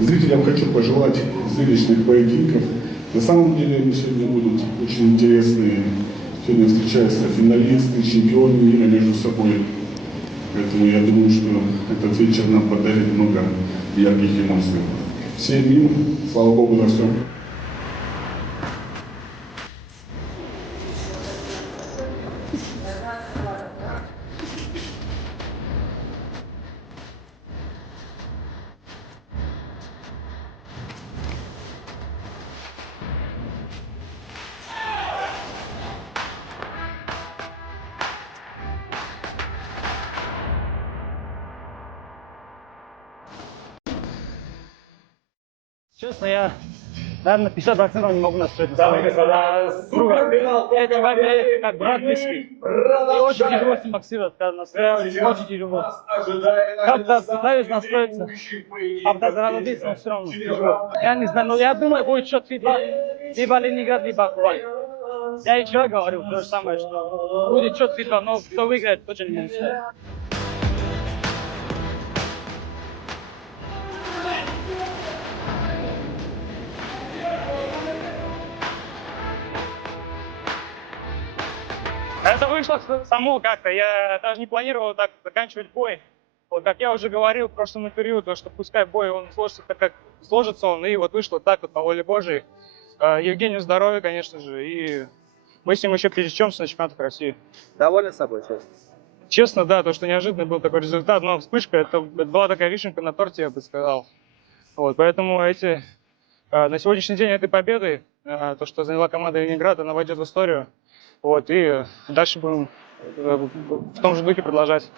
Зрителям хочу пожелать зрелищных поединков. На самом деле они сегодня будут очень интересные. Сегодня встречаются финалисты, чемпионы мира между собой. Поэтому я думаю, что этот вечер нам подарит много ярких эмоций. Всем мир, слава Богу на всем. Честно, я, наверное, 50% не могу настроить. С другом. Эти как как брат близкий. И очень тяжело с ним боксировать, когда настраиваюсь. Очень тяжело. Как-то пытаюсь настроиться. А когда заработать, но все равно тяжело. Я не знаю, но я думаю, будет счет либо Ленинград, либо Кубань. Я и вчера говорил то же самое, что будет счет фитва, но кто выиграет, точно не знаю. Это вышло само как-то. Я даже не планировал так заканчивать бой. Вот как я уже говорил в прошлом интервью, то что пускай бой он сложится так, как сложится он, и вот вышло так вот по воле Божией. Евгению здоровья, конечно же, и мы с ним еще пересечемся на чемпионатах России. Доволен собой, честно? Честно, да, то, что неожиданно был такой результат, но вспышка, это была такая вишенка на торте, я бы сказал. Вот, поэтому на сегодняшний день этой победой, то, что заняла команда Ленинград, она войдет в историю. Вот, и дальше будем в том же духе продолжать.